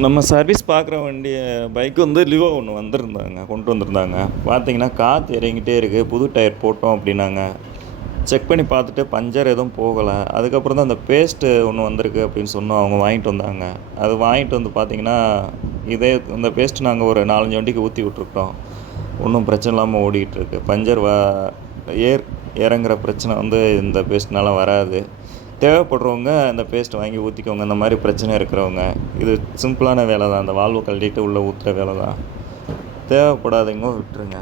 நம்ம சர்வீஸ் பார்க்குற பைக் வந்து லிவோ ஒன்று கொண்டு வந்திருந்தாங்க. பார்த்தீங்கன்னா காற்று இறங்கிட்டே இருக்குது. புது டயர் போட்டோம் அப்படின்னாங்க. செக் பண்ணி பார்த்துட்டு பஞ்சர் எதுவும் போகலை. அதுக்கப்புறம் தான் அந்த பேஸ்ட்டு ஒன்று வந்திருக்கு அப்படின்னு சொன்னோம். அவங்க வாங்கிட்டு வந்தாங்க. அது வாங்கிட்டு வந்து பார்த்தீங்கன்னா, இந்த பேஸ்ட்டு நாங்கள் ஒரு 4, 5 வண்டிக்கு ஊற்றி விட்ருக்குறோம். ஒன்றும் பிரச்சனை இல்லாமல் ஓடிக்கிட்டுருக்கு. பஞ்சர் ஏர் இறங்குற பிரச்சனை வந்து இந்த பேஸ்ட்னால வராது. தேவைப்படுறவங்க இந்த பேஸ்ட் வாங்கி ஊற்றிக்கோங்க. இந்த மாதிரி பிரச்சனை இருக்கிறவங்க. இது சிம்பிளான வேலை தான். அந்த வால்வு கழட்டிட்டு உள்ளே ஊற்றுற வேலை தான். தேவைப்படாதவங்க விட்டுருங்க.